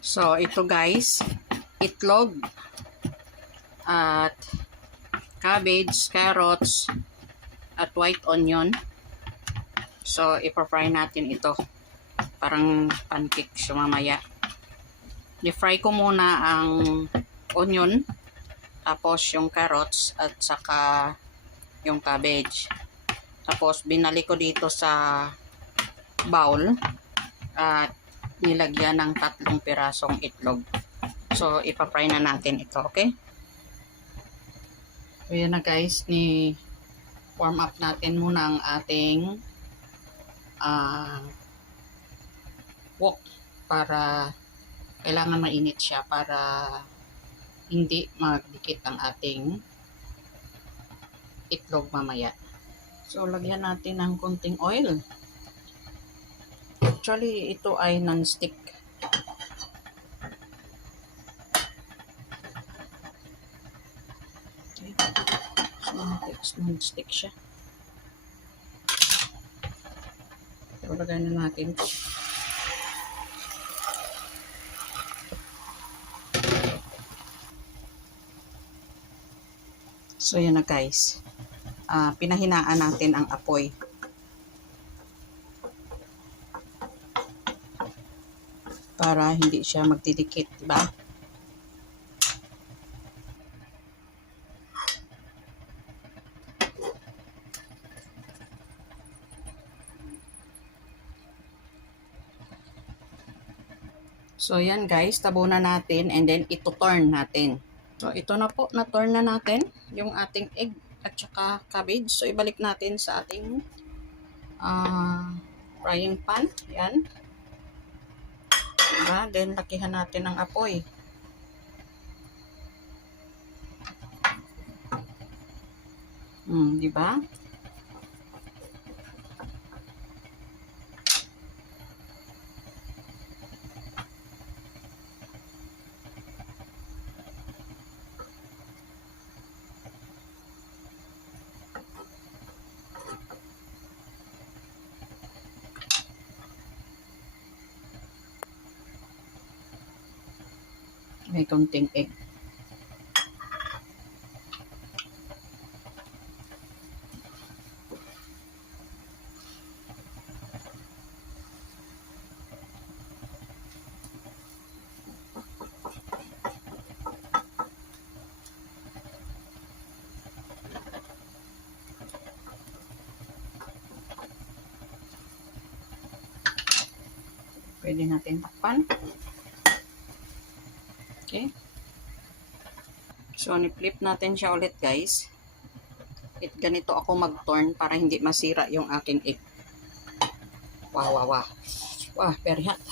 So, ito guys, itlog at cabbage, carrots, at white onion. So, ipa-fry natin ito. Parang pancake siya mamaya. I-fry ko muna ang onion, tapos yung carrots, at saka yung cabbage. Tapos, binalik ko dito sa bowl at nilagyan ng 3 pirasong itlog. So, ipa-fry na natin ito, okay? So, yan na guys, warm up natin muna ang ating wok para kailangan mainit siya para hindi magdikit ang ating itlog mamaya. So, lagyan natin ng konting oil. Actually, ito ay non-stick. Okay. So, non-stick siya. So, lagyan na natin ito. So, yan na guys. Pinahinaan natin ang apoy. Para hindi siya magdidikit, diba? So, yan guys, tabunan natin and then ito-turn natin. So, ito na po, na-turn na natin yung ating egg at saka cabbage. So, ibalik natin sa ating frying pan. Yan. Diba? Then, lakihan natin ang apoy. Diba? May konting egg. Pwede natin takpan. Okay. So, ni-flip natin siya ulit guys. Ganito ako mag-turn para hindi masira yung aking egg. Wow, wow, wow. Wow, very hot.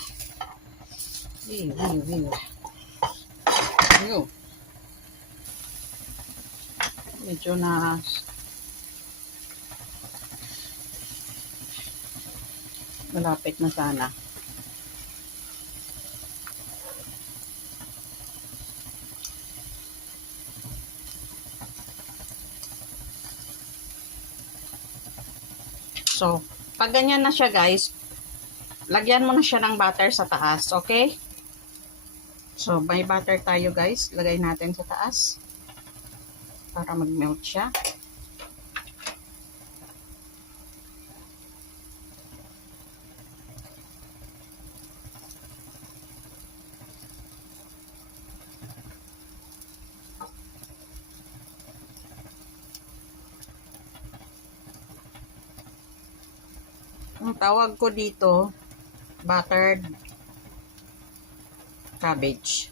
Medyo na malapit na sana. So, pag ganyan na siya guys, lagyan mo na siya ng butter sa taas, okay? So, may butter tayo guys. Lagay natin sa taas para mag-melt siya. Ang tawag ko dito, buttered cabbage.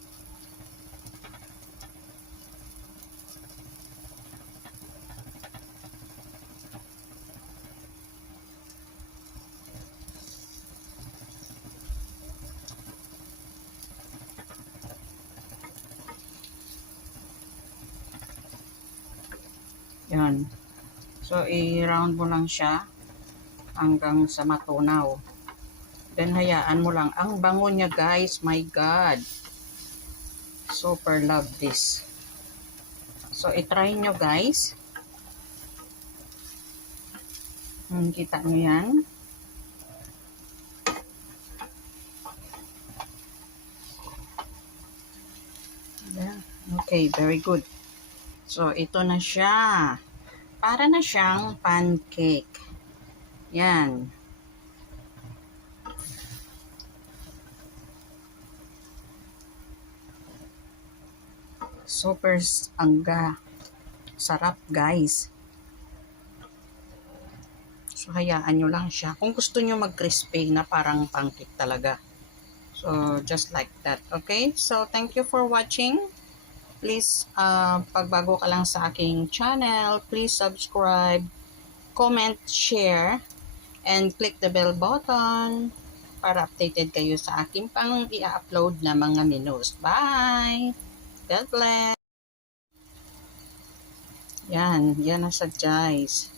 Yan. So, i-round mo lang siya hanggang sa matunaw. Then, hayaan mo lang. Ang bango niya, guys. My God. Super love this. So, itry nyo, guys. Kita nyo yan. Okay, very good. So, ito na siya. Para na siyang pancake. Yan. Super angga. Sarap, guys. So, hayaan nyo lang siya. Kung gusto nyo mag-crispy na parang pancake talaga. So, just like that. Okay? So, thank you for watching. Please, pagbago ka lang sa aking channel, please subscribe, comment, share, and click the bell button para updated kayo sa aking pang i-upload na mga menus. Bye! God bless! Yan na siya, guys.